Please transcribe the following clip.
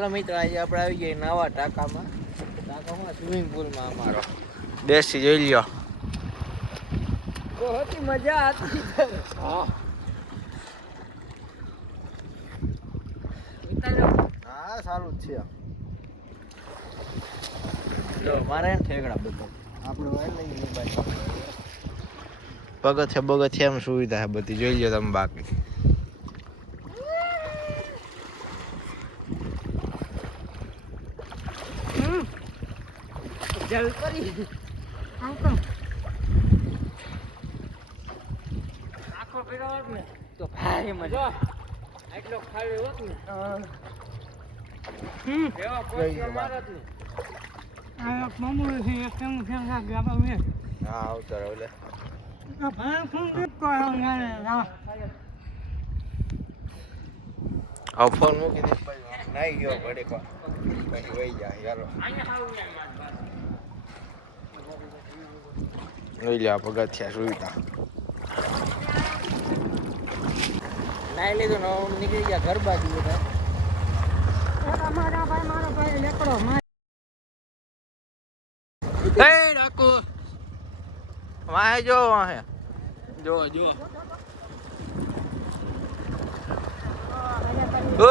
હાલો મિત્રો, આજે આપણે આવી ગયા નવા ટાંકામાં સ્વિમિંગ પુલમાં અમારો દેશી જોઈ લ્યો. બહુ હતી મજા હતી. હા સારું જ છે. જો મારે ઠેકડા બધા આપણે લઈ પગથિયા એમ સુવિધા છે બધી, જોઈ લો તમે. બાકી જલ કરી આખો ફેરવત ને તો ભાઈ મજા એટલો ખાલી હોત ને. એવા કોઈ મારત ને આ મામૂલ છે. એક કેમ કેમ ગાબા મે હા આવતર ઓલે આ ભાઈ ફોન કર યાર. આ ફોન મૂકી દે પછી નાઈ ગયો ઘડી કો પછી વઈ જાય. યાર લઈ લે પગથિયા સુવિધા. નાઈ લીધું ને નીકળી ગયા ઘર બાજુ બધા. અમારા ભાઈ મારો ભાઈ લેકડો એ રાખો વાહે જો વાહે જો જો ઓ